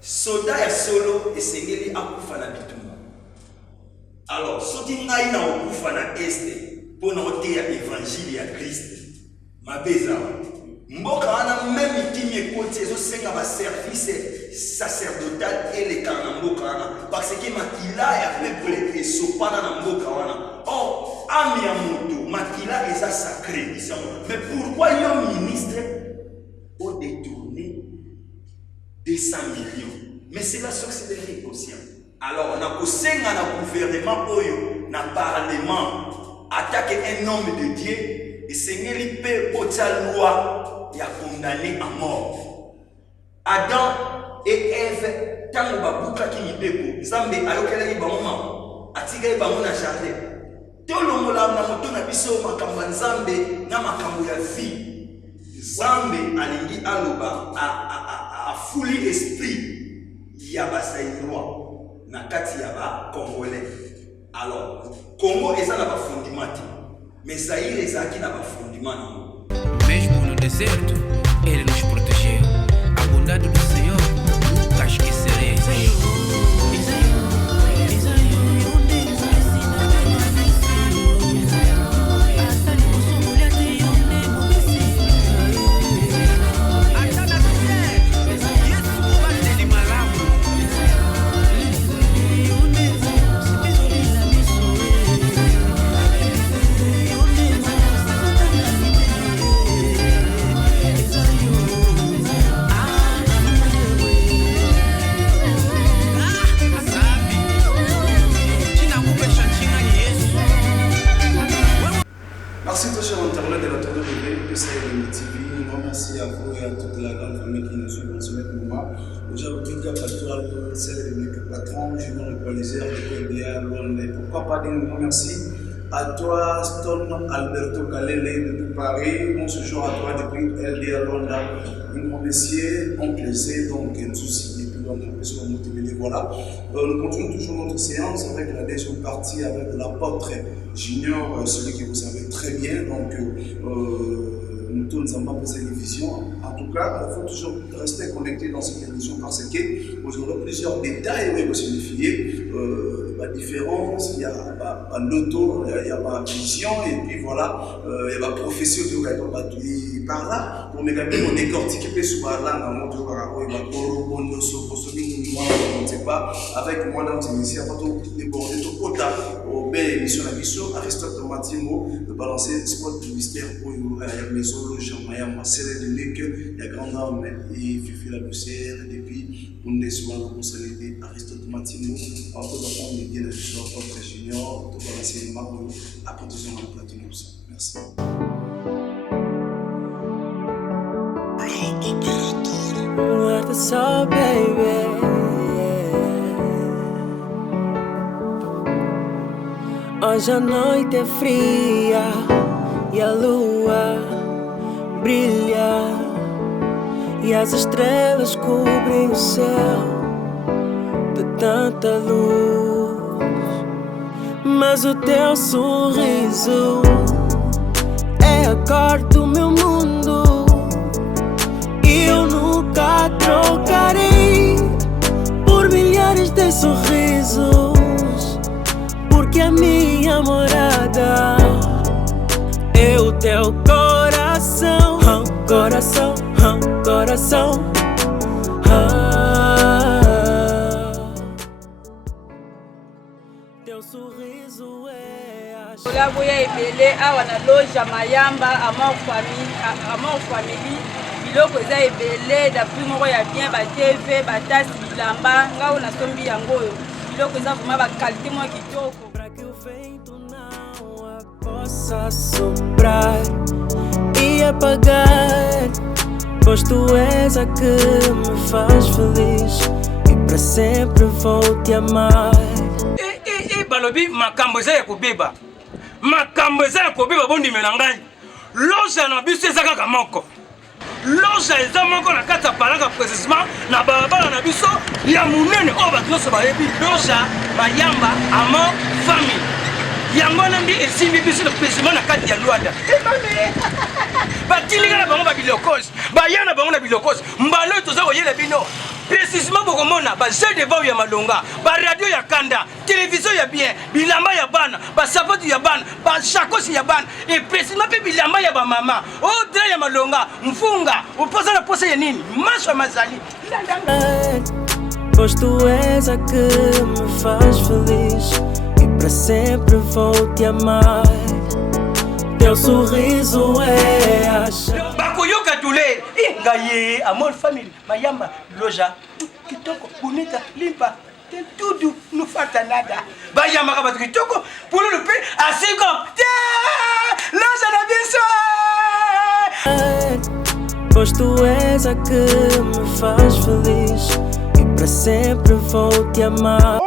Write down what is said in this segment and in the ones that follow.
Soda ya solo esengeli akufa na bitumba. Alors, soki ngai na okufa na este pour na oteya évangile ya Christ. Mabeza. Mboka wana même kimi ekoti ezosenga ba service sacerdotal eleka na mboka wana parce que makila ya peuple esopana na mboka wana. Oh, ami ya moto, makila eza sacré. Mais pourquoi yo ministre au détourné 200 millions? Mais c'est la sorcellerie consciente. Alors, on a kosenga na gouvernement oyo, na parlement, attaquer un homme de Dieu, et sengeli pe pota loi, y a condamné à mort. Adam et Ève, tango babuka ki mibeko, Nzambe ayokela ni bango atiga bango na jardin. Tolo mola na moto na biso makambo Nzambe na makambo ya vie. Nzambe alingi aloba a fuli esprit ya basainwa na kati ya ba Congolais. Alors, Congo eza na ba fondement, mais Zaïre ezaki na ba fondement. Mesmo no deserto, ele nos protegeu. A bondade do Senhor nunca esquecerei. Merci très cher internet de la Tour de Bébé, de Sahel TV. Un grand merci à vous et à toute la grande famille qui nous suit dans ce moment. Aujourd'hui, Capatoile, Sahel de patron, Julien Equalizer, de PBA, Londres. Pourquoi pas dire un grand merci à toi, Stone Alberto Kalele de Paris. Bon séjour à toi depuis LDA Londres. Un grand merci, un plaisir, donc un souci. Voilà. Nous continuons toujours notre séance avec la deuxième partie avec l'apôtre Junior, celui que vous savez très bien. Donc, nous tous ne sommes pas posé les visions. En tout cas, il faut toujours rester connecté dans cette émission parce que vous aurez plusieurs détails qui vont signifier la différence. Il y a l'auto, il y a la vision, et puis voilà, il y a la prophétie qui va être par là. Pour me décortiquer sur la langue, on ne sait pas, avec moi dans une émission, on va déborder tout quota au bel émission la mission, Aristote Matimo, de balancer spot publicitaire pour la maison, le Chamaya, Marcel de Luc, la grande dame, et Fifi la Lucière, et puis on est souvent la consolidée, Aristote Matimo, en tout cas, on est bien la mission, Porte Junior, de balancer les marques, à protection dans le plateau. Merci. What's up, baby? Hoje a noite é fria e a lua brilha e as estrelas cobrem o céu de tanta luz. Mas o teu sorriso é a cor do meu mundo. Eu nunca trocarei por milhares de sorrisos, porque a minha morada é o teu coração, coração, coração. Teu sorriso é a Olaboya ebele awa na loja Mayamba Amour Family. Biloko eza ebele d'après moko ya bien ba TV ba tasi bilamba ngao na sombi yango oyo biloko eza vraiment ba qualité mo kitoko para que o vento não a possa soprar e apagar, pois tu és a que me faz feliz e para sempre vou te amar. Balobi makambo eza ya kobeba, makambo eza ya kobeba bondimela ngai loja na biso eza kaka moko. Loja eza moko na kati ya palaka précisément na balabala na biso ya munene oyo bato nyonso bayebi loja Mayamba Amour Family. Yango nandi esimbi biso précisément na kati ya Luanda. Batilika na bango ba bilokosi, baya na bango na bilokosi. Mbalo toza koyela bino. précisément bokomona ba jeu de bao ya malonga ba radio ya kanda télévision ya bien bilamba ya bana ba sapoti ya bana ba chakosi ya bana et précisément pe bilamba ya ba mama odra ya malonga mfunga upoza na posa ya nini macho mazali pois tu és a que me faz feliz e para sempre vou te amar. Teu sorriso é a chave. Bakoyoka tule ngaye amor family mayamba loja kitoko bonita limpa tudo não falta nada bayamba ka batu kitoko pour le pain assim comme loja na biso. Pois tu és a que me faz feliz e para sempre vou te amar.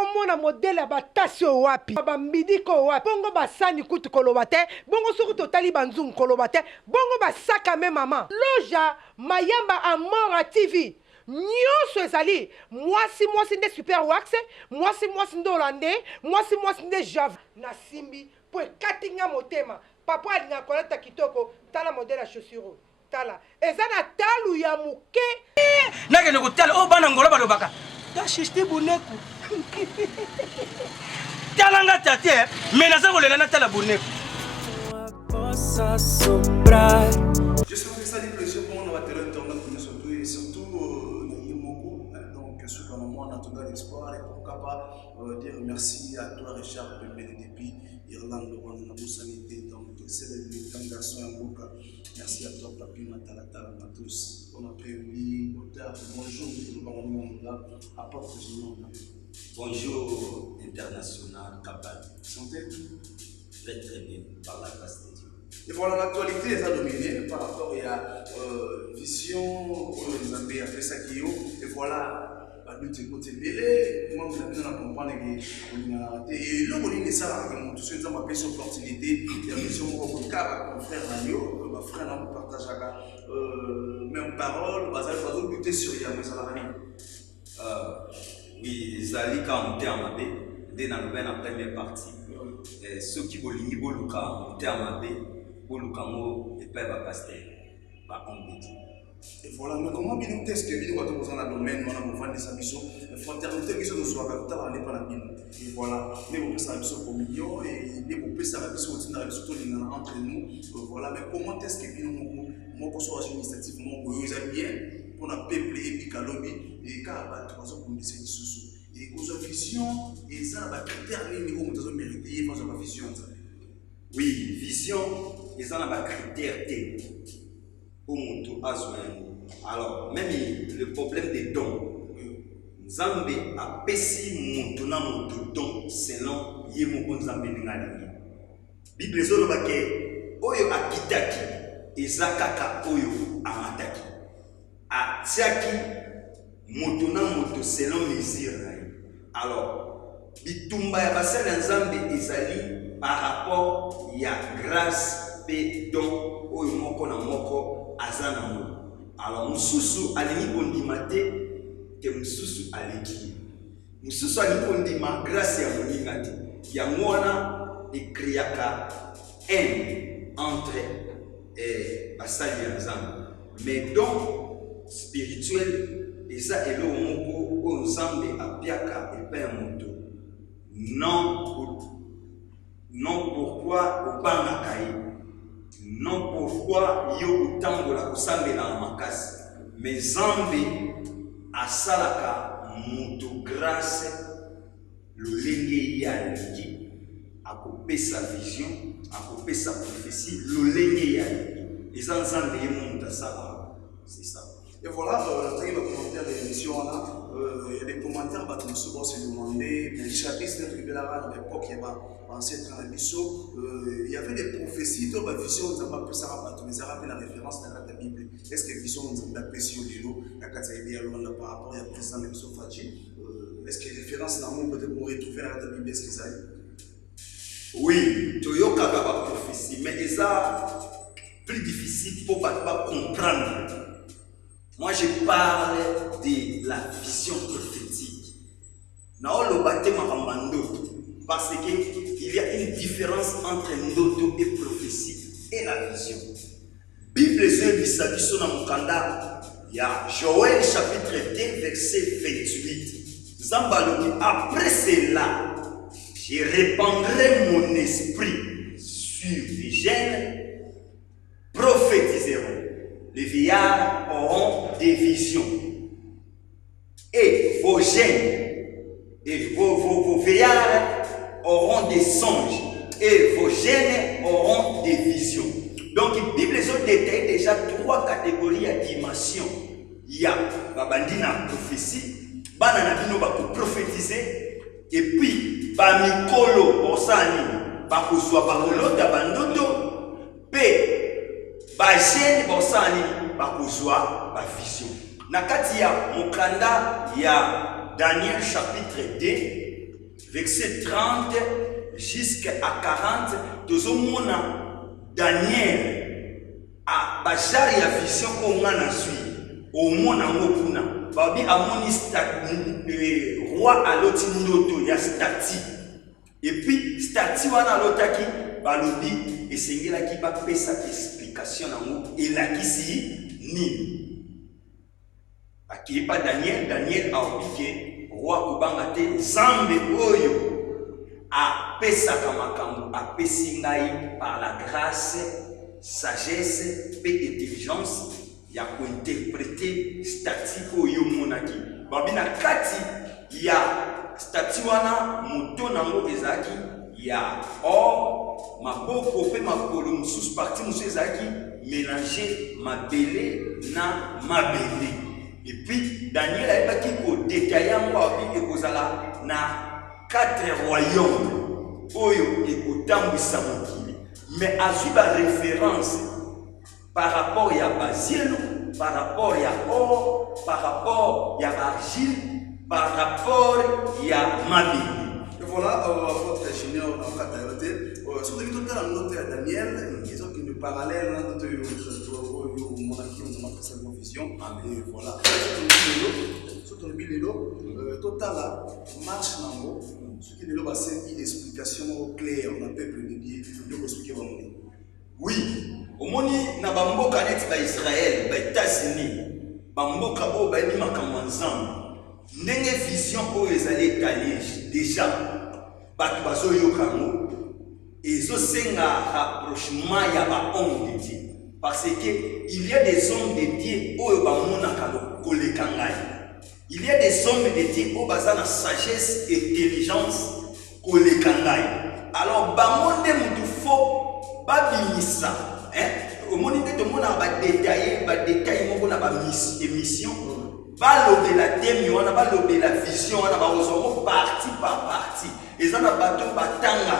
Modèle batasi wapi bambidiko wapi bongo basani kutu koloba te bongo soki totali banzungu koloba te bongo basaka me mama loja mayamba amora tv nyonso ezali mwasi nde super wax mwasi nde hollandais mwasi nde java na simbi po ekati nga motema papa alinga kolata kitoko tala modèle ya chaussure tala eza na talu ya moke nakende kotala oyo bana ngolo balobaka tashiste boneku talanga tate me naza kolela natala boneku. J'espère que ça dit plaisir pour nous, surtout et surtout donc sur le moment on a tout l'espoir et pourquoi pas dire merci à toi Richard Pembele depuis Irlande on a beau sanité donc c'est le garçon en boucle. Merci à toi Papi Matala à tous on a prévu bonjour à porte du monde. Bonjour international Kabal. Santé. Très très bien par la grâce de Dieu. Et voilà l'actualité est à dominer par rapport à vision Zambé a fait ça qui et voilà la lutte côté belé moi vous avez comprendre que on a raté et là on est ça avec tout ce temps ma opportunité il y a vision mon cas mon frère Nanyo ma frère on partage même parole bazal bazal lutter sur ya mais ça la oui, Zali Kaonte Amabe, dès la première partie. Ceux qui voulaient Boluka, Monte Amabe, Bolukamo et Peba Pasteur, par Ombedi. Et voilà, mais comment bien nous testons que nous avons dans le domaine, nous avons vendu sa mission, la fraternité qui se soit avec toi, n'est pas la mienne. Et voilà, nous avons fait sa mission pour millions et nous avons fait sa mission surtout entre nous. Voilà, mais comment est-ce que nous avons soit administrativement, nous avons bien, qu'on a peuplé et puis Kalobi, et quand on a trois pour nous c'est sous et aux vision et ça va critère niveau où nous avons mérité face à la vision. Oui, vision et ça n'a pas critère pour mon alors même le problème des dons Nzambe a pesi mon don selon yemo Nzambe ngali Bible zolo bake oyo akitaki ezakaka oyo amataki atiaki moto selon mesure. Alors, bitumba ya basala Nzambe ezali par rapport ya grâce pe don oyo moko na moko azana mo. Alors mususu alingi bondima te ke mususu aleki. Mususu alingi bondima grâce ya moninga te. Ya ngona ekriaka entre basali ya Nzambe. Mais don spirituel eza elo moko o Nzambe apiaka epa moto non pourquoi obangaka ye non pourquoi yo utambola kosambela makasi mais Nzambe asalaka moto grâce lolenge ya alingi akopesa vision akopesa prophétie lolenge ya alingi eza Nzambe ye moto asala c'est ça. Et voilà, dans les commentaires de l'émission, il y a des commentaires qui nous souvent se demander, les chapitres de la à l'époque, il y avait ancêtre dans il y avait des prophéties, donc la vision, nous avons appelé ça, nous avons la référence dans la Bible. Est-ce que vision, nous avons apprécié au délo, la Kataïbi, par rapport à la président de l'émission Fadji, est-ce que les références dans le monde peut-être pour retrouver dans la Bible, est-ce que ça est? Oui, Toyoka a la prophétie, mais c'est plus difficile pour pas comprendre. Moi, je parle de la vision prophétique. Parce qu'il y a une différence entre Ndoto et prophétie et la vision. Bible est un bisabiso na mukanda Il y a Joël chapitre 2 verset 28. Zambaloki, après cela, je répandrai mon esprit sur les jeunes, prophétiseront. Les vieillards auront des visions. Et vos jeunes, et vos vieillards auront des songes. Et vos jeunes auront des visions. Donc, la Bible a détaillé déjà 3 catégories de dimensions. Il y a la prophétie, banana va prophétiser, et puis, mikolo osani, bakozwa bakolota bandoto, pe bajene osani, bakozwa vision. Nakati ya mokanda ya Daniel chapitre 2, verset 30 jusqu'à 40, tozomona Daniel a bajari ya vision ko ngana sui. Au monde en Mokuna, Babi amoni roi aloti ndoto ya stati. Et puis stati wana alotaki balobi esengela ki ba pesa explication nango elakisi nini. Aki pa Daniel a obike roi kubanga te Nzambe oyo a pesa kamakambo a pesi ngai par la grâce, sagesse et intelligence. Ya kuinterprete stati oyo monaki babina kati ya stati wana moto nango ezaki ya or maboko pe makolo mususu parti mususu ezaki mélanger mabele na mabele. Et puis Daniel ayebaki ko détailler yango abi ekozala na 4 royaumes oyo ekotambwisa mokili, mais azwi ba référence par rapport à Basile, par rapport à or, par rapport à argile, par rapport à mabine. Et voilà, votre ingénieur dans la catalogue. Sur le vidéo de note à Daniel, ils ont une parallèle entre monarchie et monarchie vision. Et voilà. Sur le vidéo, total marche nango. Ce qui est là, c'est une explication claire. On a peuple de Dieu, de expliquer vraiment. Oui. Omoni na bamboka neti ba Israël, ba États-Unis, bamboka o ba ni makambo nzambe. Ndenge vision o ezali étalée déjà bato bazoyoka ngo ezosenga rapprochement ya ba homme de Dieu, parce que il y a des hommes de Dieu oyo bamonaka koleka ngai. Il y a des hommes de Dieu oyo baza na sagesse et intelligence koleka ngai. Alors bamonde mutu fo babimisa. Au moment où tout le monde a détaillé mon émission, va lober la thème, va lober la vision, on va partie par partie. Et ça n'a pas tout batanga,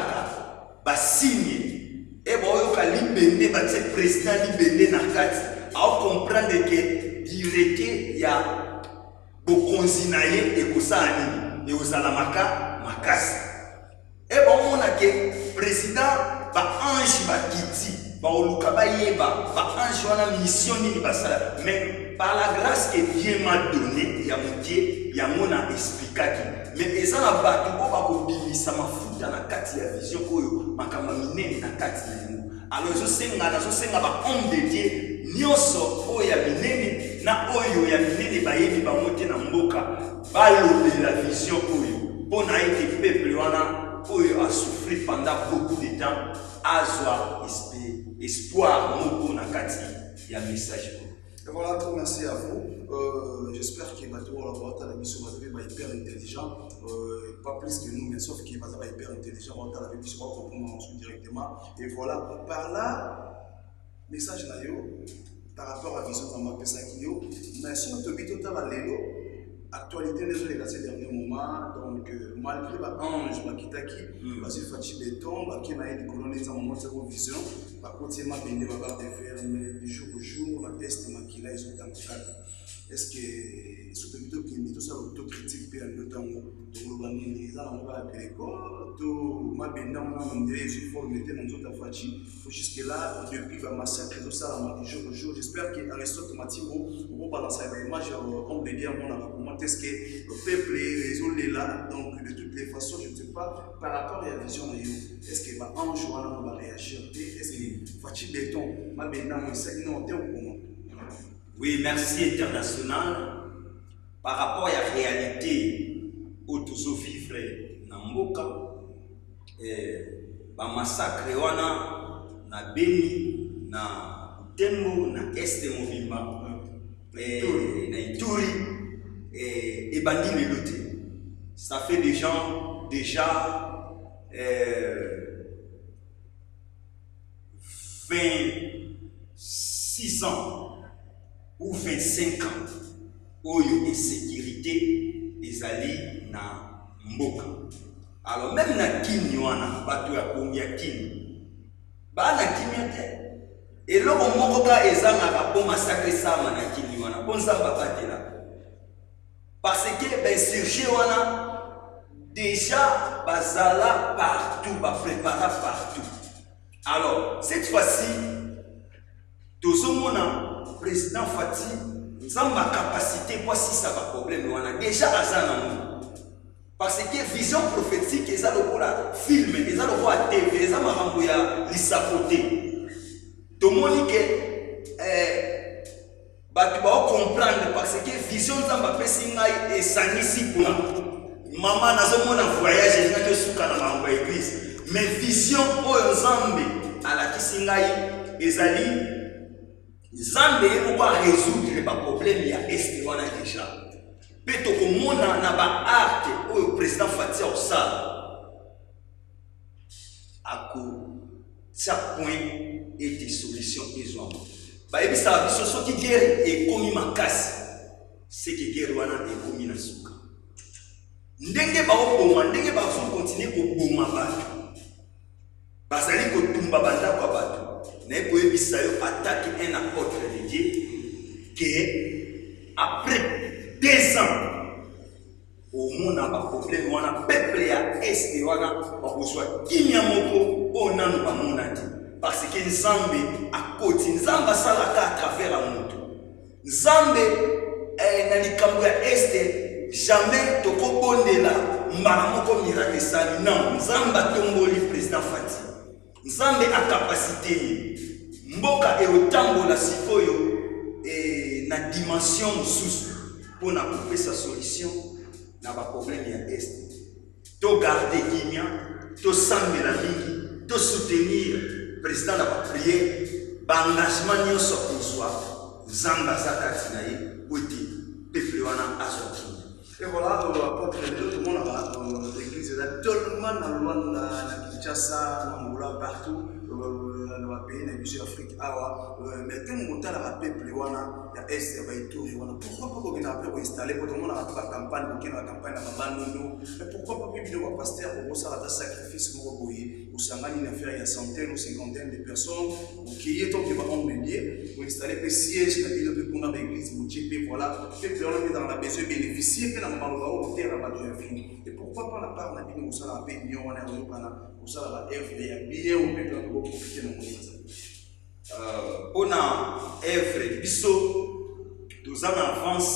ba signe. Et bon, on va libérer, ba le président libérer nakati. À comprendre que direct y a beaucoup consinaye et kusani et osalamaka makasi. Et bon, on a que président ba ange ba kiti. Baoluka bayeba ba ange wana mission nini basala, mais par la grâce que Dieu m'a donné ya mokie ya mona expliquaki, mais ezana bato ko bakobimisa mafuta na kati ya vision oyo makamba minene na kati ya nous. Alors je senga ba homme de Dieu nyonso oyo ya minene na oyo ya minene bayebi bamote na mboka balobe la vision oyo pona ete peuple wana oyo a souffert pendant beaucoup de temps azwa espoir moko na kati ya message. Et voilà, merci à vous. J'espère que Bateau va la mission va hyper intelligent, pas plus que nous, mais sauf qu'il va hyper intelligent, on va la mission va comprendre ensuite directement. Et voilà, par là, message nayo par rapport à la vision de ma Pesakio, mais si on te dit total à l'élo, actualité les derniers moments, donc malgré l'ange Makitaki, parce que Fachi Béton, qui m'a été colonisé dans mon cerveau vision, par contre, il m'a béni de faire, mais du jour au jour, la test Makila, ils sont dans le cadre. Est-ce que c'est plutôt que tout ça, l'autocritique, puis le temps, tout le monde va appeler quoi, tout m'a béni, on dirait, il faut mettre dans notre Fachi, jusque-là, depuis le massacre, tout ça, du jour au jour, j'espère qu'en restant automatique, on va balancer la image, on peut dire, comment est-ce que le peuple est là, donc de toutes les façons, je ne sais pas, par rapport à la vision de vous, est-ce que l'ange va réagir, est-ce que Fachi Béton, ma béni, non, t'es au comment? Oui, merci international. Par rapport à la réalité où tous vivre dans Mboka, ba massacre wana na Beni, na Butembo, na Este Mobimba, na Ituri, et Bandi Leloté. Ça fait des gens déjà 26 ans ou 25 ans où il y a insécurité des alliés na Mboka. Alors même na Kini wana bato ya kombia Kini ba na Kini te et là on mokoka ezanga ba massacre sama na Kini wana bonza babatela parce que ben insurgé wana déjà bazala partout ba prépara partout. Alors cette fois-ci tozomona président Fati nzamba capacité pour si ça va problème wana déjà azana nous. Parce que vision prophétique, ils ont le film, ils ont le TV, ils ont le lisapoté. Tout le monde dit que tu vas comprendre parce que vision zamba pesinga et sanisi pour maman n'a jamais voyagé n'a que souka na l'église. Mais vision au Zambé à la kisingai ezali Zambé pour pas résoudre les problèmes il y a estéwana déjà. Peto komona na ba arte au président Fatia Osala ako tia point et des solutions besoin ba ebi sa biso so ki guerre et komi makasi c'est que guerre wana et komi na suka ndenge ba oboma ndenge ba so continuer ko boma bato bazali ko tumba banda kwa bato na ko ebisa yo attaque un apôtre de Dieu que après 2 ans, au monde a un problème, on a peuple à est et on a besoin kimia moko on a nous pas parce que Nzambe à côté Nzamba salaka à travers un monde. Nzambe na likambo ya est jamais toko bondela mbala moko miracle sali non Nzamba tomboli président Fati. Nzambe a capacité mboka et autant la sikoyo et na dimension sous pour couper sa solution n'a pas problème à est. To garder Kimia, to sambe la mingi, to soutenir le président n'a pas prié, ba engagement nyo so pour soi, zamba zata tinaye, oti peuple wana azoki. Et voilà, l'apôtre tout le monde a l'église là, tout le monde a loin na Kinshasa, na Angola partout. Dans le pays, dans le Afrique, mais tout le monde a la peuple, il y a Est, il y a tout. Pourquoi pas qu'on a installé pour tout le monde a la campagne, pour la campagne mais pourquoi pas que le pasteur pour ça la sacrifice pour s'engager à faire une centaine ou cinquantaine de personnes qui est donc qui va rendre médier pour installer des sièges dans l'église, pour dire voilà, peuple on est dans la besoin bénéficier que dans le terre là et pourquoi pas la part de nous ça la paix million on est pour ça la œuvre il y a bien au peuple pour profiter de mon on a œuvre biso tous en avance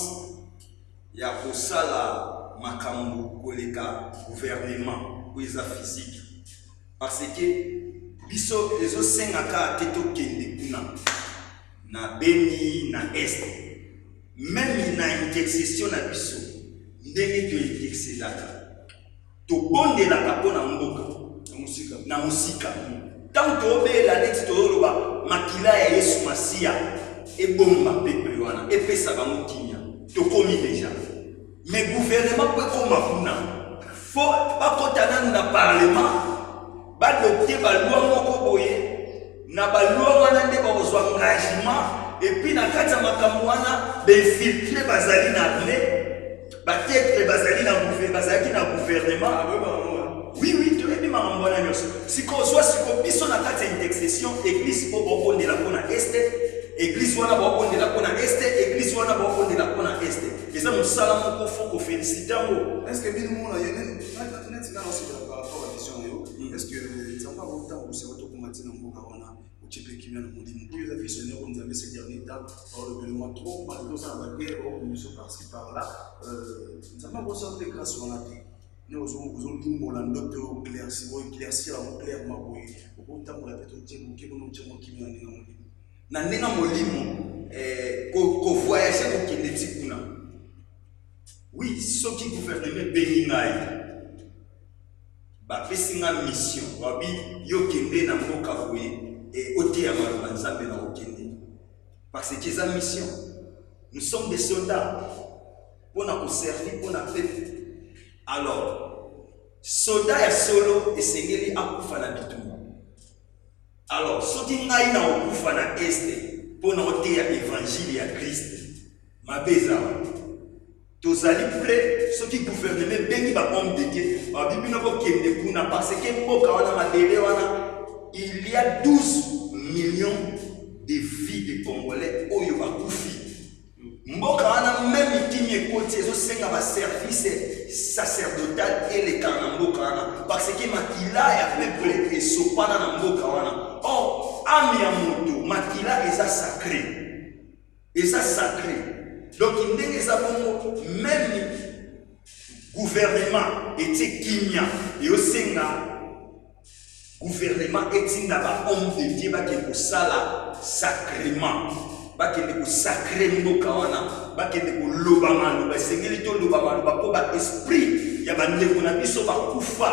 il y a pour ça la makambo koleka gouvernement ou isa physique parce que biso les osengaka teto kende kuna na Beni na Est même na intercession na biso ndenge to intercedaka to bondelaka pona mboka na musika tant to obela neti to loba makila ya Yesu Masia et bomba peuple wana et pesa ba motinya to komi déjà mais gouvernement peut comme kuna faut pas kotana na parlement ba docter ba loi moko boye na ba loi wana nde ba kozwa engagement et puis na kati ya makambo wana ba infiltrer bazali na armée ba tête bazali na gouvernement bazali na gouvernement oui tu es bien makambo wana nyoso siko soit siko biso na kati ya intercession église po bondela pona est église wana bondela pona est église wana bondela pona est et ça mosala moko faut ko féliciter ngo est-ce que bien monde a yene net là aussi par rapport à la vision yo est-ce que ça va autant c'est auto commander dans mboka wana uchipe kimya na mudimu pour les visionnaires on avait ces derniers temps par le gouvernement trop mal dans la guerre au mission par-ci par-là ça va ressortir grâce à la terre nous avons dit mon landoto éclaircir clairement oui autant pour la tête au Dieu qui nous tient kimya na ndenga molimo voyager kokende ti kuna. Oui, soki gouvernement bengi ngai bapesi nga mission wabi yokende na mboka boye oteya maloba nzambe na okende parce que eza mission. Nous sommes des soldats pour nous servir pour notre peuple. Alors soldat ya solo esengeli akufa na bitumba. Alors soki ngai na okufa na este pour na oteya évangile ya Christ mabeza tozali prêt soki gouvernement bengi ba homme de Dieu babibi na bokende kuna parce que mboka wana mabele wana il y a 12 millions de vies de Congolais oyo bakufi mboka wana même kimi ekoti ezosenga ba service sacerdotal eleka na mboka wana parce que makila ya peuple esopana na mboka wana. Or ami ya moto makila eza sacré, eza sacré. Donc ndenge eza bongo même gouvernement etie kimia eosenga gouvernement etinda ba homme de Dieu bakende kosala sacrement, bakende kosacre mboka wana, bakende koloba maloba esengeli toloba maloba po ba esprit ya bandeko na biso bakufa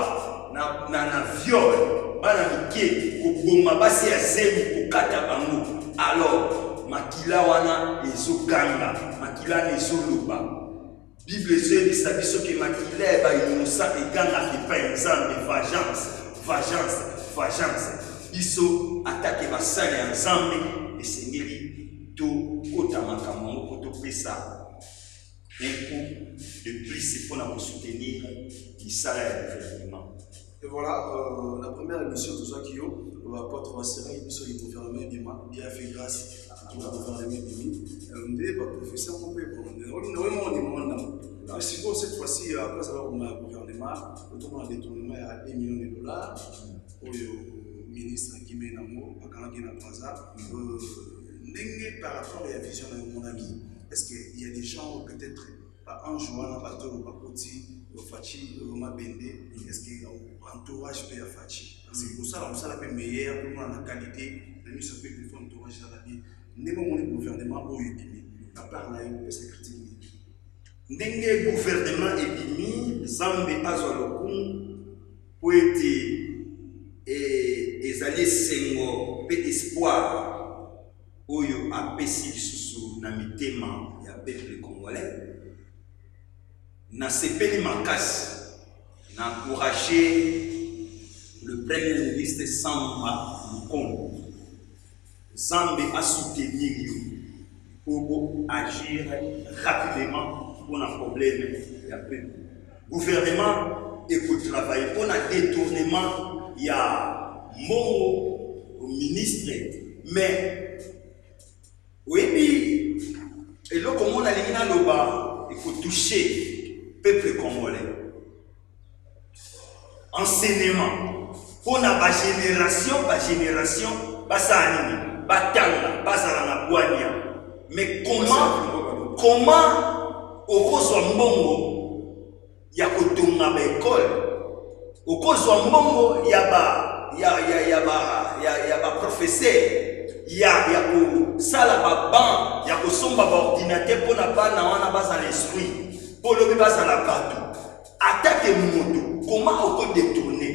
na viol bana mike koboma basi ya zemi kokata bango. Alors makila wana ezoganga, makila ezoloba. Bible ezolisa biso ke makila ba innocent eganga ke pa nzambe vengeance biso atake basali ya nzambe esengeli to kota makambo moko to pesa un coup de plus pour nous soutenir l'Israël gouvernement. Et voilà, la première émission de Zakio, l'apôtre Wassera, l'émission du gouvernement bien fait grâce à tout le gouvernement Bimi. On dit, professeur, on peut prendre. Mais si bon, cette fois-ci, après avoir le gouvernement, autrement détournement à 1 million de dollars, au ministre qui mène en mot, à Kanakina Plaza, par rapport à la vision de mon ami, est-ce qu'il y a des gens peut-être un jour, un bateau, un petit, Fachi, Mabende, est-ce qu'il y a un entourage pour Fachi? Parce que pour ça, on a la meilleure, pour la qualité, la mise au point de fond entourage dans la vie. N'est pas mon gouvernement pour Ebimi, à part la EU, c'est critique. Ndenge gouvernement Ebimi, Zambe Azolokum, pour être ezali sengo pe espoir oyo apesi lisusu na mitema ya peuple congolais. Na sepeli makasi na encourager le premier ministre Samba Lukonde Zambe a soutenir yo pour agir rapidement pour un problème ya peuple. Gouvernement écoute travailler pour un détournement ya mon ministre mais oui et là comme on a l'ingénieur loba il faut toucher peuple congolais. Enseignement pour na ba génération basanini batanga bazala na bwania. Mais comment okozwa mbongo ya kotonga ba école, okozwa mbongo ya ba professeur ya ko sala ba banc ya ko somba ba ordinateur pour na bana wana bazala instruit. Pour le bébé la partout, attaquer moto, comment on peut détourner?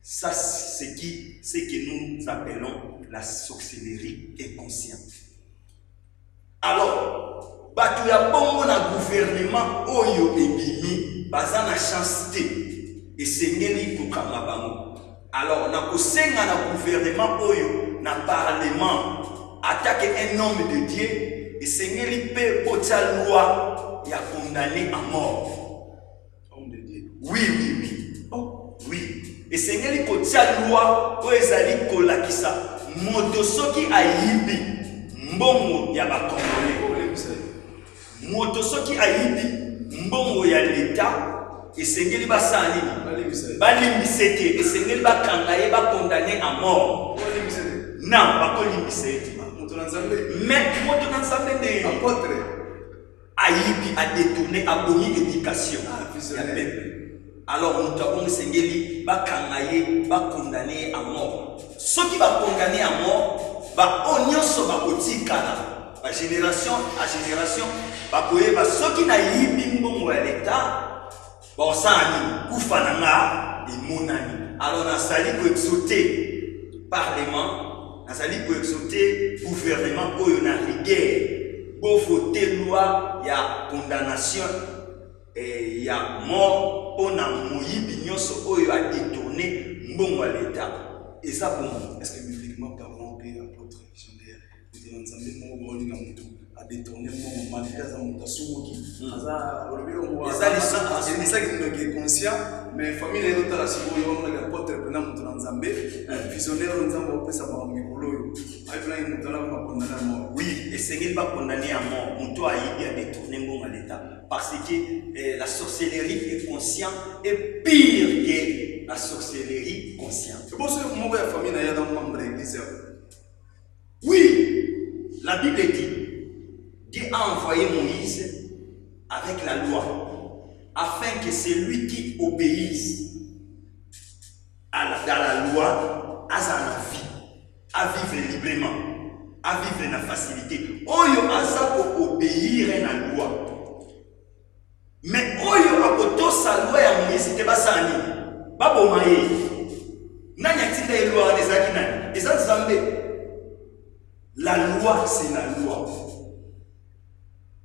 Ça, c'est ce que nous appelons la sorcellerie inconsciente. Alors, batu ya bongo na gouvernement oyo ebimi baza na chance te esengeli kokanga bango. Alors, na kosenga na gouvernement oyo na parlement attaquer un homme de Dieu esengeli pe botia loi. Il a condamné à mort. Oui. Oh, oui. Et c'est une loi où ils allaient kolakisa. Motosoki ayibi mbongo ya ba Congolais. Motosoki ayibi mbongo ya l'État. Et c'est une basani. Balimbisete. Et c'est une bakangaye ba condamné à mort. Non, pas kolimbisete. Mais moto n'ensemble de apôtre. Aïbi a détourné, a commis éducation. Alors nous avons sengeli bakangaye, ba condamné à mort. Ceux qui va condamner à mort, ba onyoso ba kotikana. ba génération à génération ba koyeba soki na yibi mbongo ya l'État ba osani kufa na nga emonani. Alors nasali ko exhorter parlement, nasali ko exhorter gouvernement oyo na rigueur bo voter loi ya condamnation et ya mort pona moyibi nyonso oyo a détourné mbongo ya l'État. Et ça pour moi, est-ce que bibliquement parlant que l'apôtre visionnaire était dans un moment où il a détourné mon malgré mon tassoumi ça c'est ça qui est conscient mais famille est dans la cible on a l'apôtre pendant mon Nzambe visionnaire Nzambe on peut savoir mikolo ay plein de temps là on condamné à mort. Oui, et c'est pas condamné à mort, on doit y détourner mon à l'État parce que la sorcellerie est consciente et pire que la sorcellerie consciente. C'est pour ça que mon famille n'a pas membre de l'église. Oui, la Bible dit Dieu a envoyé Moïse avec la loi afin que celui qui obéisse dans la loi a sa vie, à vivre librement, à vivre dans la facilité. Oyo aza ko obéir à la loi. Mais oyo akoto sa loi ya Moïse te basani. Babo maye. Nani atinda loi des akinani. Et ça Nzambe. La loi c'est la loi.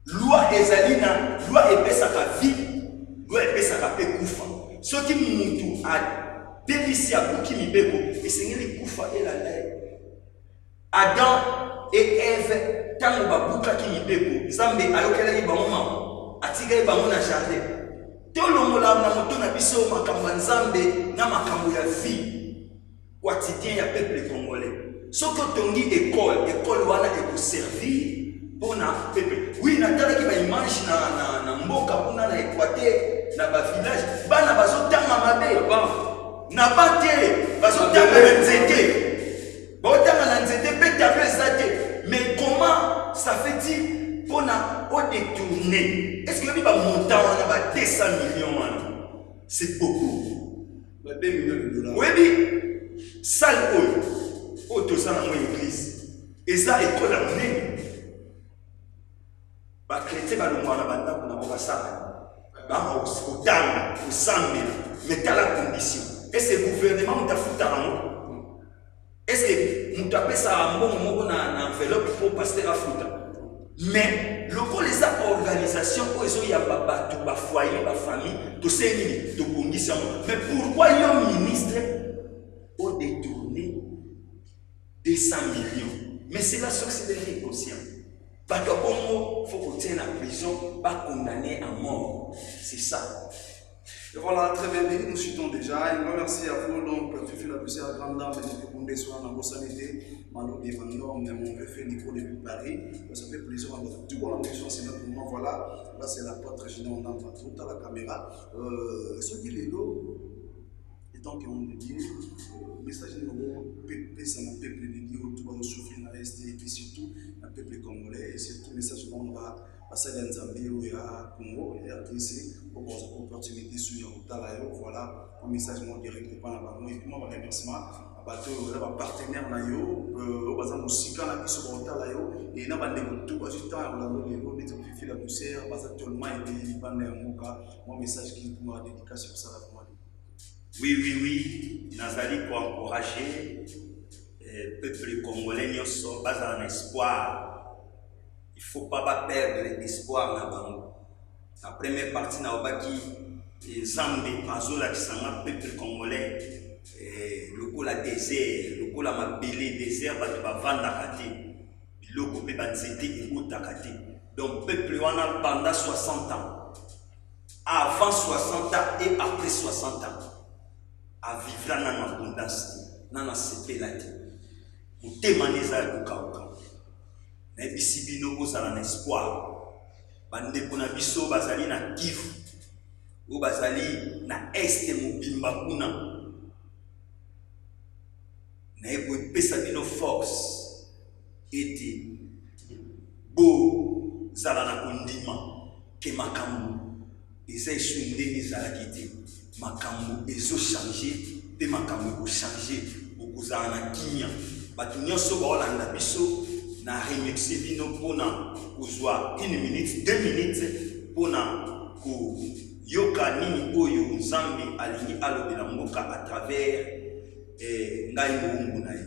Loi ezalina, loi epesaka vie, loi epesaka pe kufa. Soki mutu a délicia koki mibeko, esengeli kufa elalaye. Adam et Ève tango babuka ki mibeko, Nzambe ayokelaki bango mama, atikaki bango na jardin. Tolongola na moto na biso makambo ya Nzambe na makambo ya vie quotidien ya peuple congolais. Soki otongi école wana ekoservir Bona peuple. Oui, natala ki ba image na mboka kuna na Équateur, na ba village, bana bazotanga mabe. Na ba te, bazotanga na nzete. Bazotanga na nzete pe taper ça te. Mais comment ça fait-il pona au détourner? Est-ce que ba montant na ba 200 millions wana? C'est beaucoup. Ba 2 millions de dollars. Oui, salle oyo. Oto sana mo église. Et ça école à monnaie. Ba chrétien ba longwa na banda kuna ko basala ba okutanga usambela mais tala condition est-ce que gouvernement utafuta ngo est-ce que mutapesa mbongo moko na enveloppe pour pasteur afuta mais loko les organisations ozo ya baba to ba foyer ba famille to seni to bongisa mais pourquoi yo ministre au détourner 200 millions mais c'est la sorcellerie consciente. Parce que il faut qu'on tienne en prison, pas condamné à mort. C'est ça. Et voilà, très bien, nous chutons déjà. Un grand merci à vous. Donc, Fifi la plus à grande dame, de Koundé soit dans vos sanité, Malo de Vendor, mais mon Fifi Nico depuis Paris. Ça fait plaisir à vous. Tout bon, la mission, c'est notre moment. Voilà, là, c'est la porte régionale, on entend tout à la caméra. Ce qui est là, étant qu'on dit, le message de nos peuples, c'est un peuple de Dieu, tout va nous souffrir, et puis surtout, un peuple congolais, et surtout, le message qu'on va passer dans Zambie ou à Congo, et RDC, pour avoir une opportunité sur le talayo, voilà, un message mon direct, pas là-bas. Et puis, moi, remerciement, à bateau, un partenaire, au bazar musical, à qui se monte talayo, et n'a pas de tout, à tout temps, on a donné l'eau, les filles, la poussière, bazar tout le monde, et puis, mon message qui m'a dédicace sur ça, la famille. Oui, Nazali pour encourager le peuple congolais, nous sommes en espoir. Il ne faut pas perdre l'espoir là-bas. La première partie, c'est Zambé, Azola, qui le peuple congolais, le coup la désert, le coup la mabélé désert, il va vendre la kate. Le coup peut banzéter et où ta kate. Donc, le peuple pendant 60 ans, avant 60 ans et après 60 ans. À vivre dans l'abondance, dans la sécurité. Nous témoignons à Koukaouka. Mais ici, bino vous avez un espoir. Bande kuna biso bazali na Kivu. Ou bazali na Est Mobimba kuna. Na eko pesa bino force. Ete bo zala na kondima ke makambu. Eza esundeni zala kite. Makambo ezo changer pe makambo ko changer okozala na kinya bato nyonso baolanda biso na remercier bino pona kozwa 1 minute 2 minutes pona ko yoka nini oyo Nzambe alingi alobela mboka à travers ngai mungu na ye.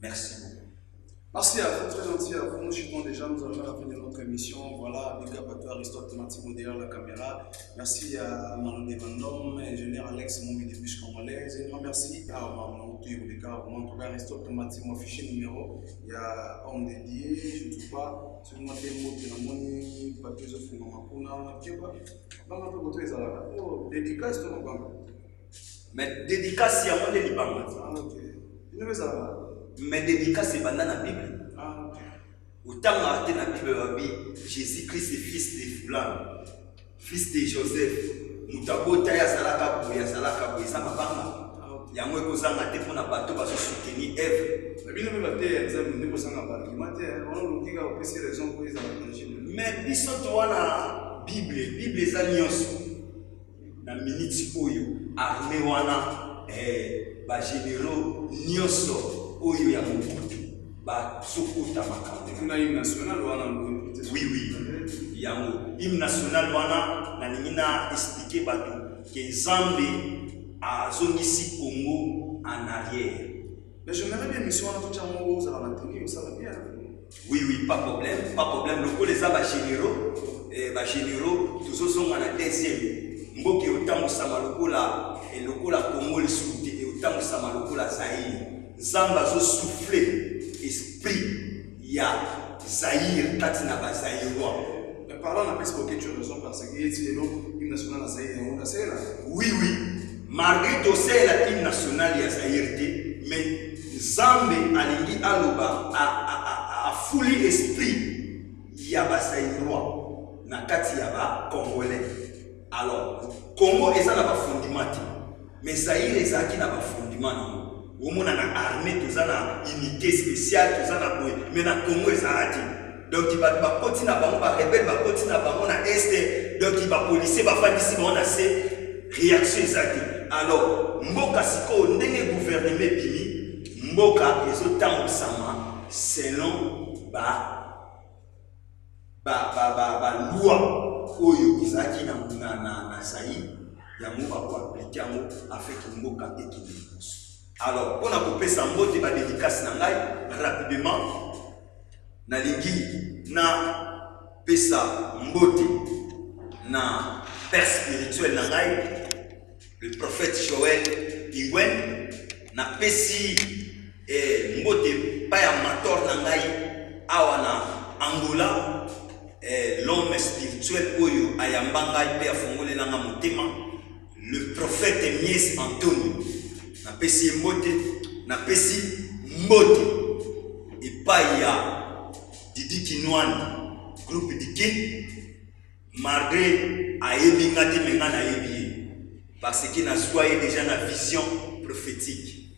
Merci beaucoup. Merci à vous, très gentil à vous. Nous chutons déjà, nous allons à la fin de notre émission. Voilà, big up à toi, Aristote Matimo derrière la caméra. Merci à Manon Devandom, ingénieur Alex Mombi des Bûches Congolaises. Et un grand merci à Manon Tuyobeka, en tout cas Aristote Matimo, affiché numéro. Il y a homme dédié, je ne sais pas, sur le matin, mot de la monnaie, papier de fou, maman, Puna, Kiba. Banga to koto ezala. Oh, dédicace to banga. Mais dédicace ya monde libanga. Ah OK. Ino ezala. Mais dédicace c'est banda na Bible. Ah OK. Autant marqué dans la Bible babi Jésus-Christ est fils de Fulani, fils de Joseph. Mutabota ya salaka boya ça mabanga. Yango ekozanga te pona bato baso soutenir Ève. Mais bino me baté exemple ne kozanga ba kimate, on nous dit ka opesi raison pour les avantages. Mais biso to wana Bible eza nyonso. Na minute oyo armée wana ba généraux nyonso oyo ya mobutu ba sokota makambo. Kuna hymne national wana oui yango hymne national wana na ningina expliquer bato que Nzambe a zongisi Congo en arrière. Mais j'aimerais bien mission na tout chango za la maintenir ça va bien. Oui, pas problème. Le les ba généraux, tous sont en deuxième. Mboke otango samalokola et lokola Congo le souti et otango samalokola Zaïre. Zamba zo souffler esprit ya Zaïre katina ba Zaïrois. Mais parlant on a presque quelque chose raison parce que c'est le hymne national à Zaïre on a c'est là. Oui. Malgré tout c'est la hymne national ya Zaïre mais Zambe alingi aloba a fouli esprit ya ba Zaïrois na kati ya ba Congolais. Alors, Congo est dans le fondement, mais Zaïre est dans le fondement. Au moins, on a armée, tout ça, unité spéciale, tout ça, mais dans Congo est dans donc il va continuer à faire des rebelles, il va continuer à faire des est, donc il va policier, il va faire ici, on a ces réactions exactes. Alors, Mboka Siko, ndenge gouvernement Bini, Mboka est autant sama selon loi. Oyo izaki na sayi ya muba kwa appliquer yango afin que mboka ekende. Alors on a coupé sa mbote ba dédicace na ngai rapidement na lingi na pesa mbote na père spirituel na ngai le prophète Joël Ingwen na pesi mbote pa ya mator na ngai awa na Angola. L'homme spirituel oyo ayambanga pe afongole nanga motema le prophète Mies Antonio na pesi mbote epai ya Didi Kinwani groupe Diki malgré ayebi ngati menga na yebi parce que na soyé déjà na vision prophétique.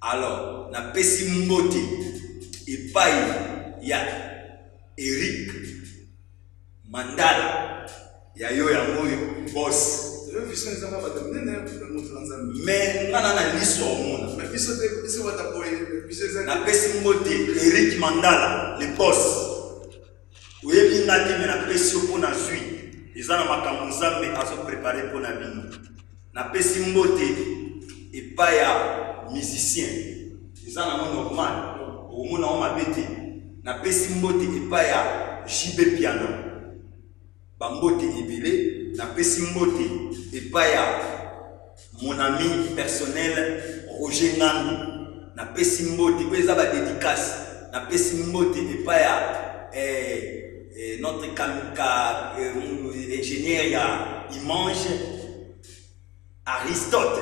Alors na pesi mbote epai ya Eric Mandala ya yo ya moyo boss le vision za ba terminer le mot Nzambe mais ngana na liso omona mais biso wata boy vision na pesi mbote Eric Mandala le boss oyebi ngati me na pesi opona zui ezana makambo Nzambe azo préparer pona bino na pesi mbote epai ya musicien ezana mo normal omona o mabete na pesi mbote epai ya JB Piano Bambote ebele na pesi mbote epai ya mon ami personnel Roger Ngandu na pesi mbote ko eza ba dédicace na pesi mbote epai ya notre ingénieur ya image Aristote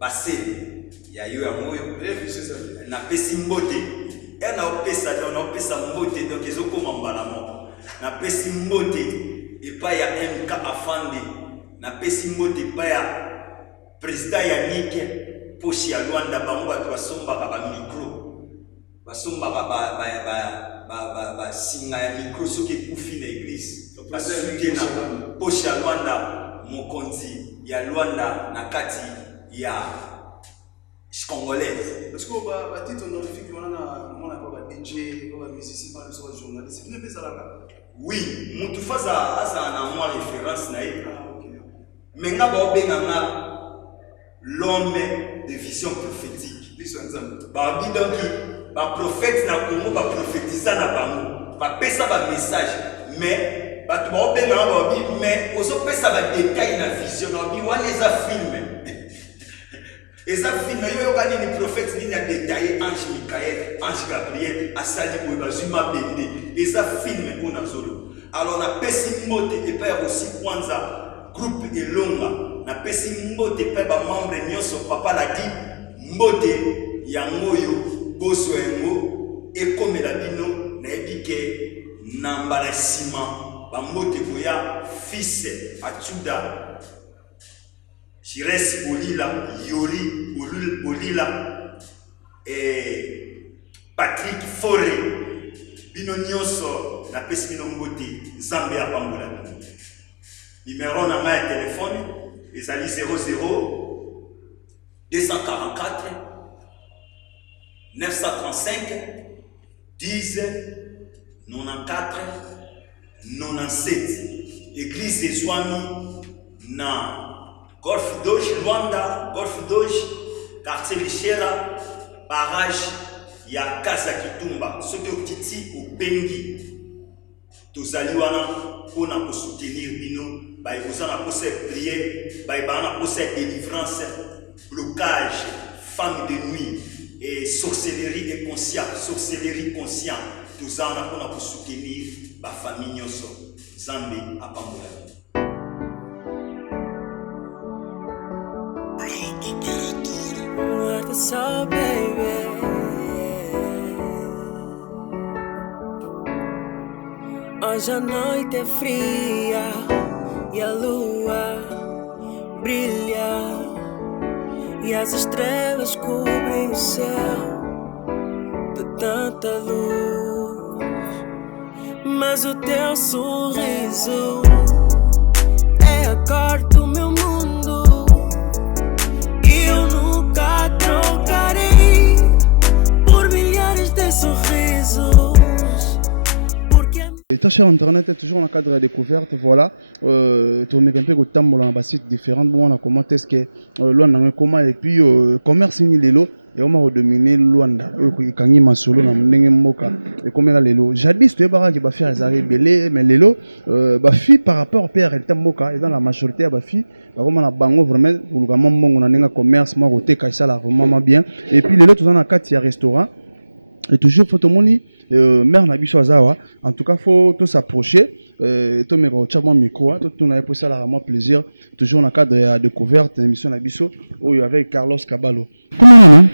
Basel ya yo ya moyo na pesi mbote na opesa mbote donc ezokoma mbala moko na pesi mbote epai ya MK Afande na pesi mbote epai ya président Yannick Poshi ya Luanda bango bato basombaka ba micro basombaka ba singa ya micro soki ekufi na église basutena Poshi ya Luanda mokonzi ya Luanda na kati ya congolaise. Parce que bah titre honorifique on a pas DJ, pas musicien, pas journaliste. Vous ne faites ça là. Oui, mutu faza asa na moi référence na ye. Mais nga ba benga l'homme de vision prophétique. Ba bi donc ba prophète na Congo ba prophétisa na bango. Ba pesa ba message mais ba to ba benga ba bi mais ozo pesa ba détail na vision na bi wana eza film. Eza film yo kani ni prophète ni na détailler ange Michael, ange Gabriel, asali ko bazuma bende. Eza film on a solo. Alors na pesi mote et pas aussi kwanza groupe Elonga. Na pesi mbote pe ba membre nyonso papa la di mbote ya ngoyo boso engo ekomela bino na ebike na mbala sima ba mbote koya fils Achuda Chires Bolila Yori Bolila et Patrick Foré bino nyonso na pesi bino mbote Nzambe apambola bino. Numéro na ma téléphone les alliés 00 244 935 10 94 97. Église des Swami na Golf Doge Luanda, Golf Doge, quartier Lichera, barrage ya Casa Kitumba, ce que Titi ou Bengi. Tous alliés pour nous soutenir bino. Vous en avez prière, vous avez délivrance, blocage, femme de nuit, et sorcellerie inconsciente, sorcellerie consciente. Tout ça, on a pour soutenir la famille Nyoso, Zambé, à Pambola. Hoje a noite é fria e a lua brilha e as estrelas cobrem o céu de tanta luz, mas o teu sorriso é a cor do meu mundo e eu nunca trocarei por milhares de sorrisos. Et ta chère internet est toujours dans le cadre de la découverte, voilà. Tu me un peu de temps dans des sites différents. Bon, on a comment est-ce que Luanda comment et puis commerce ni lelo et on m'a redominé Luanda. Kangi masolo na mndenge mboka et comment là lelo. Jadis tu es barra qui va faire les arrêts belé mais lelo ba fi par rapport au père et mboka et dans la majorité ba fi ba comment na bango vraiment pour le gamin mbongo na nenga commerce moi côté kaisa la vraiment bien et puis lelo tout dans la carte restaurant et toujours photomoni mère na biso azawa en tout cas faut tout s'approcher to me chama micro tout on a pour ça la vraiment plaisir toujours dans le cadre de la découverte émission na biso avec Carlos Caballo. Comment on est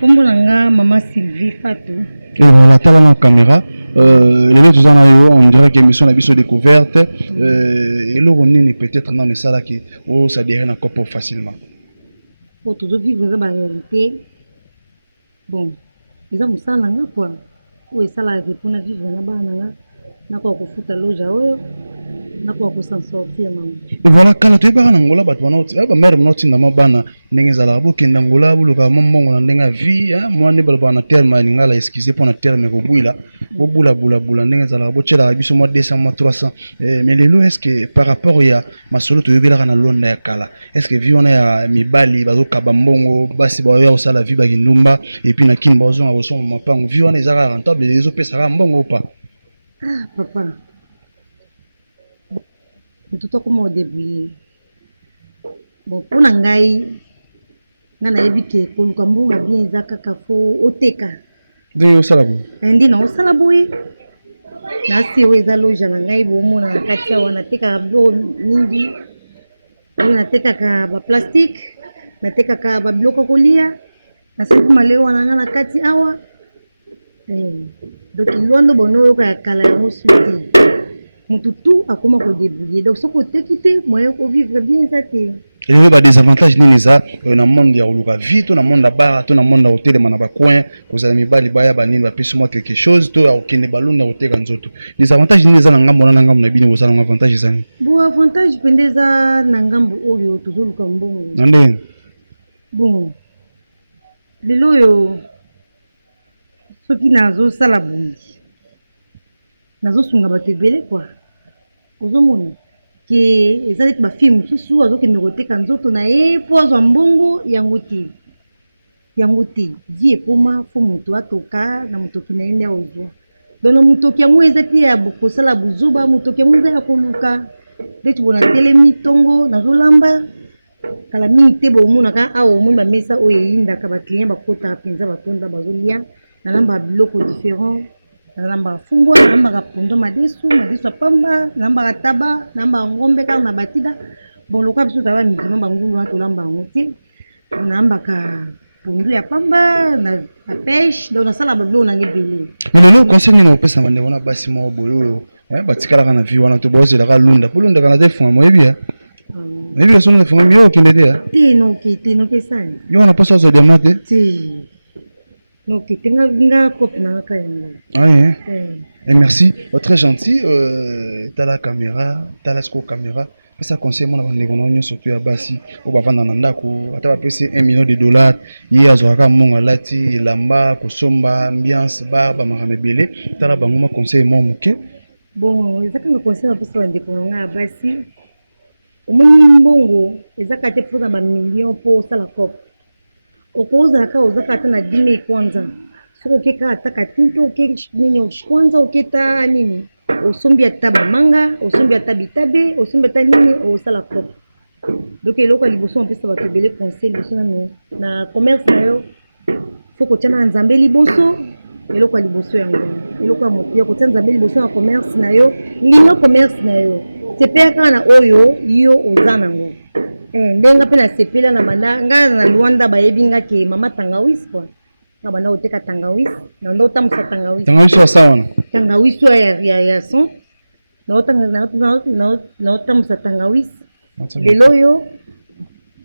Kombo nanga maman Sylvie Fatou. Et la tala na caméra les autres on dirait que émission na biso découverte et le on peut-être dans le sala qui ça derrière na copo facilement. Pour tout vivre dans la réalité. Bon, les hommes ça nanga quoi. Oui, ça la vie pour na vivre na bana na kwa kufuta loja oyo na kwa kusansortir mama. Et voilà kala tu ba na ngola bat banoti ba mère mnoti na mabana ndenge zala bo kenda ngola buluka mombongo na ndenga vie moi ne bala bana terme ngala excuser pour na terme ko buila bo bula ndenge zala bo tshela biso mo 200 mo 300 mais lelo est-ce que par rapport ya masolo to yobela na londa ya kala est-ce que vie on a mibali bazo kabambongo basi ba yo osala vie ba kindumba et puis na kin bazo nga so mapango vie on ezaka rentable les autres pesa mbongo ou pas? Ah papa tout comme au début. Bon, pour Nangai, nana éviter pour le Cameroun a bien zaka kafo oteka. De osalabu. Ndi na osalabu e. Na si weza loja Nangai bomo na katia wanateka blo mingi. Wanateka ka ba plastique, nateka ka ba bloco kolia. Na sasa maleo wananga na kati awa. Donc ilondo bono yo ka kala ya mosuti. Tout a comment débrouiller donc ce côté quitter moyen pour vivre bien ça té et les des avantages ni ça na monde ya luka vie to na monde bar to na monde hôtel na ba coin ko za mibali baya ba nini ba pesa moi quelque chose to okende baluna hôtel nzoto des avantages ni za na ngambo na bini ko za na avantage ça ni bon avantage pendeza na ngambo oyo toujours luka mbongo nande bon lelo oyo soki nazosala boye nazosunga bato ebele kua ozomona ke eza neti bafille mosusu azokende koteka nzoto na ye mpo azwa mbongo yango te vi ekoma fo moto atoka na motoki na ye nde aozwa donc motoki yango eza te ya kosala buzuba motoki yango eza ya koluka ndeti bona telemi ntongo nazolamba kala mingi te bomonaka awa omoi bamesa oyo eyindaka baclient bakotaka mpenza batonda bazolia nalamba biloko différent nalambaka fumbwa nalambaka pondo madesu ya pamba nalambaka taba nalambaka ngombe kaka na batida bon loka biso taba mizima bangulu wana tolamba yango te nalambaka pondu ya pamba na pêche donc nasala babiloko nange ebele mais lelo conseil nini opesa bandeko na basi moko boye oyo batikalaka na vie wana to baozelaka lunda mpo lundaka na te efungama oyebi ya oyebi ya sono efungami yo okende te noke esali yo wana mposa ozwa diama te noke te nga kope na ngaka yango merci très gentil tala caméra tala siko caméra pesa conseil mona bandeko na nyonso pe ya basi oyo bavanda na ndako ata bapesi $1 million ye azwaka mbongo alati elamba kosomba ambiance bar bamakambo ebele tala bango ma conseil mwa moke bon ezaka na conseil napesa bandeko na nga ya basi omoni mbongo ezaka te mpoza bamillion mpo osala cope okozalaka ozwaka ata na 10 000 kwanza soki okeka ataka tinto oknini kwanza oketa nini osombi ata bamanga osombi ata bitabe osombi ata nini osala cope donc eloko ya liboso napesa bato ebele conseil liboso nani na commerce na yo fo kotia na nzambe liboso eloko ya liboso yango eloko ya motu kotia nzambe liboso na commerce na yo linga commerce na yo sepela kaka na oyo yo oza nango ndenga mpe nasepela na banda ngai na Luanda bayebi nga ke mama tangawisi kwa nga banda koteka tangawisi na ndo otambusa tangawisi asa wana tangawisi ya son na otambusa tangawisi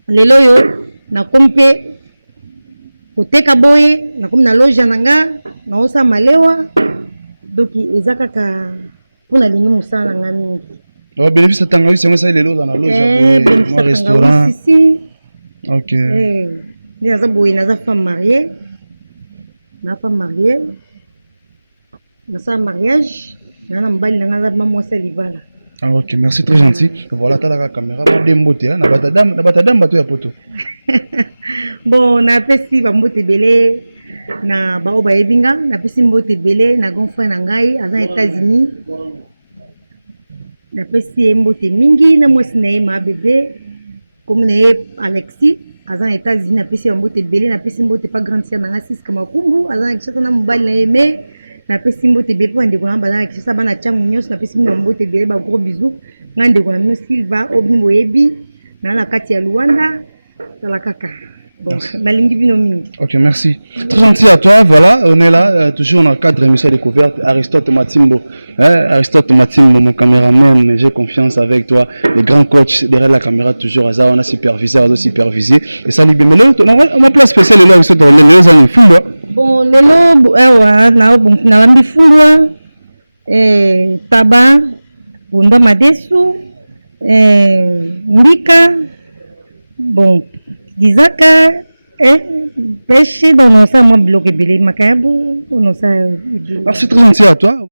lelo oyo nakomi mpe koteka boye nakomi na loja na nga naosala malewa donc eza kaka mpona lingi mosala na nga mingi bénéfice tangawisi yango esali lelo oza na loja boye mwa restaurant ok nde naza boye naza femme mariée nasala mariage na mobali na nga aza mwasi ya libala ok merci très gentil voilà talaka caméra madembote na batadame bato ya poto bon napesi bambote ebele na bao bayebi nga napesi mbote ebele na grand frère na ngai aza na États-Unis napesi ye mbote mingi na mwasi na ye ma bebe komi na ye Alexis aza na États-Unis napesi bambote ebele napesi mbote pa grande sœur na nga Siska Makumbu aza na Kinshasa na mobali na ye me napesi mbote ebele mpo bandeko na baza na Kinshasa bana tiango nyonso napesi bambote ebele ba gros bisous nga ndeko na bino Silva oyo bino boyebi na kati ya Luanda tala kaka. Donc, ok, merci. Très gentil à toi. Voilà, on est là, toujours dans le cadre de l'émission Découverte. Aristote Matimbo, Aristote Matimbo, mon caméraman, j'ai confiance avec toi. Le grand coach derrière la caméra, toujours à ça, on a supervisé, on a supervisé. Et ça, libère. Mais là, on a place spéciale là, Aristote, les années fou. Bon, les lobes, na lambi fungwa, taba, bunda madesu, mbika, bon. Gizaka pêche dans nos sa moi bloqué belé macabre dans nos sa. C'est très gentil à toi.